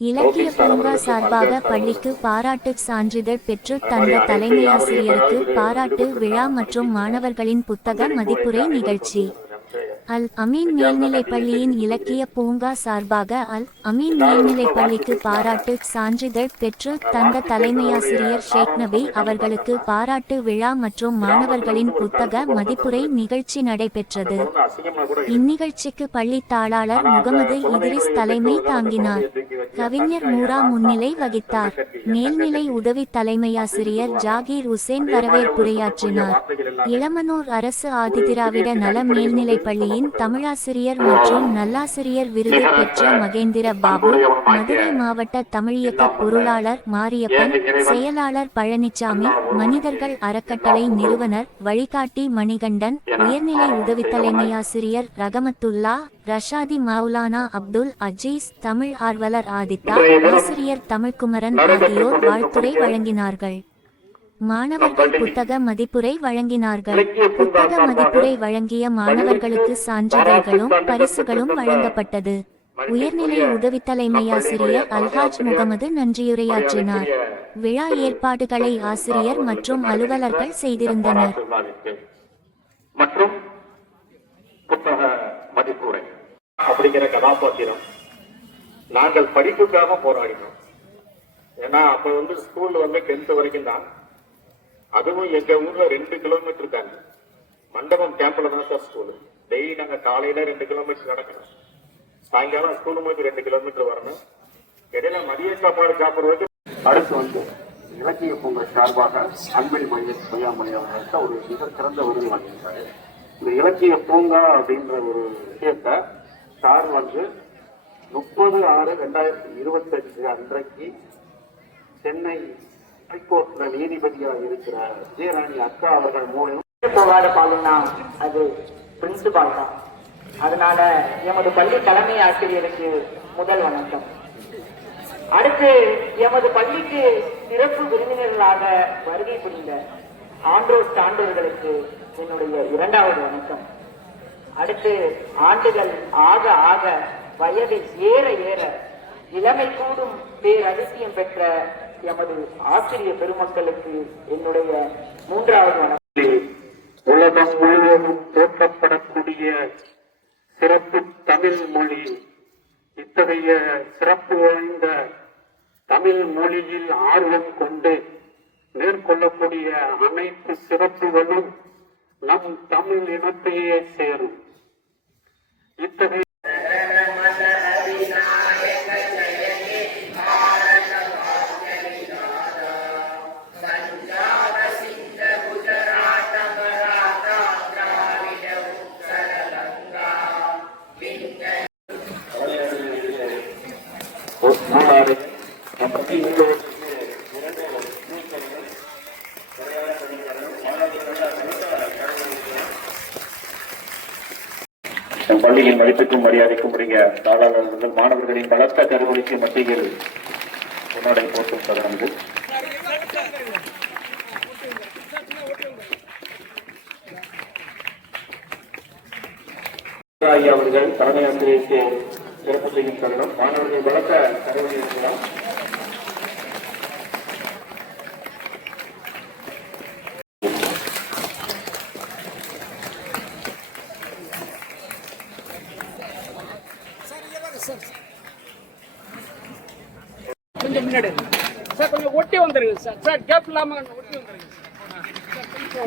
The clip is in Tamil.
இலக்கிய பூங்கா சார்பாக பள்ளிக்கு பாராட்டு சான்றிதழ் பெற்று தந்த தலைமையாசிரியருக்கு பாராட்டு விழா மற்றும் மாணவர்களின் புத்தக மதிப்புரை நிகழ்ச்சி. அல் அமீன் மேல்நிலைப் பள்ளியின் இலக்கிய பூங்கா சார்பாக அல் அமீன் மேல்நிலைப் பள்ளிக்கு பாராட்டு சான்றிதழ் பெற்று தந்த தலைமையாசிரியர் ஷேக் நபி அவர்களுக்கு பாராட்டு விழா மற்றும் மாணவர்களின் புத்தக மதிப்புரை நிகழ்ச்சி நடைபெற்றது. இந்நிகழ்ச்சிக்கு பள்ளி தாளாளர் முகமது இதிரிஸ் தலைமை தாங்கினார். கவிஞர் மூரா முன்னிலை வகித்தார். மேல்நிலை உதவி தலைமையாசிரியர் ஜாகீர் உசேன் வரவேற்புரையாற்றினார். இளமனூர் அரசு ஆதிதிராவிட நல மேல்நிலைப் பள்ளியின் தமிழாசிரியர் மற்றும் நல்லாசிரியர் விருது பெற்ற மகேந்திர பாபு மதுரை மாவட்ட தமிழியக்க பொருளாளர் மாரியப்பன் செயலாளர் பழனிசாமி மனிதர்கள் அறக்கட்டளை நிறுவனர் வழிகாட்டி மணிகண்டன் உயர்நிலை உதவி தலைமையாசிரியர் ரகமத்துல்லா ரஷாதி மௌலானா அப்துல் அஜீஸ் தமிழ் ஆர்வலர் ஆதித்தா ஆசிரியர் தமிழ்குமரன் ஆகியோர் வாழ்த்துரை வழங்கினார்கள். மாணவர்கள் புத்தக மதிப்புரை வழங்கினார்கள். புத்தக மதிப்புரை வழங்கிய மாணவர்களுக்கு சான்றிதழ்களும் பரிசுகளும் வழங்கப்பட்டது. உயர்நிலை உதவி தலைமையாசிரியர் அல்ஹாஜ் முகமது நன்றியுரையாற்றினார். விழா ஏற்பாடுகளை ஆசிரியர் மற்றும் அலுவலர்கள் செய்திருந்தனர். மற்றும் புத்தக மதிப்புரை. அப்படிங்கிற கதாபாத்திரம். நாங்கள் படிப்புக்காக போராடினோம். ஏன்னா அப்ப வந்து ஸ்கூல் வந்து டென்த் வரைக்கும் தான் அதுவும் எங்க ஊர்ல ரெண்டு கிலோமீட்டர் தாங்க மண்டபம் கேம்ப்ல தான் சார் ஸ்கூல் டெய்லி நாங்க காலையில ரெண்டு கிலோமீட்டர் நடக்கணும் சாயங்காலம் ஸ்கூல் போய் ரெண்டு கிலோமீட்டர் வரணும். இடையில மதிய சாப்பாடு சாப்பிடுறது அடுத்து வந்து இலக்கிய பூங்கா சார்பாக அன்பில் மைய பொய்யாமொழி அவர்கள்ட்ட ஒரு மிக சிறந்த விருது வாங்கியிருக்காரு. இந்த இலக்கிய பூங்கா அப்படின்ற ஒரு விஷயத்த சார் வந்து முப்பது ஆறு ரெண்டாயிரத்தி இருபத்தஞ்சு அன்றைக்கு சென்னை ஹைகோர்ட்ல நீதிபதியா இருக்கிற விஜயராணி அக்கா அவர்கள் மூலம் போகாத பாலுன்னா அது பிரின்சிபால் தான். அதனால எமது பள்ளி தலைமை ஆசிரியருக்கு முதல் வணக்கம். அடுத்து எமது பள்ளிக்கு சிறப்பு விருந்தினர்களாக வருகை புரிந்த ஆண்டோர் சான்றோர்களுக்கு என்னுடைய இரண்டாவது வணக்கம். அடுத்து ஆண்டுகள் ஆக ஆக வயது ஏற ஏற இளமை கூடும் பேரதிசயம் பெற்ற எமது ஆசிரிய பெருமக்களுக்கு என்னுடைய மூன்றாவது வணக்கம் உலகம் முழுவதும் தோற்றப்படக்கூடிய சிறப்பு தமிழ் மொழி இத்தகைய சிறப்பு வாய்ந்த தமிழ் மொழியில் ஆர்வம் கொண்டு மேற்கொள்ளக்கூடிய அனைத்து சிறப்புகளும் நம் தமிழ் இனத்தையே சேரும். நம் பள்ளியின் மதிப்புக்கும் மரியாதைக்கும் உரிய தாளாளர்கள் மாணவர்களின் பலத்த கருவொலிக்கு மத்தியில் உன்னடை போட்டும் தொடர்ந்து அவர்கள் தலைமை ஆசிரியருக்கு சிறப்பு செய்யும் தருணம். மாணவர்கள் பலத்த கருவொலி இருக்கிறார் கொஞ்சம் முன்னாடி சார் கொஞ்சம் ஒட்டி வந்துருங்க சார். சார் கேப் இல்லாமல் ஒட்டி வந்துருங்க சார். கொஞ்சம்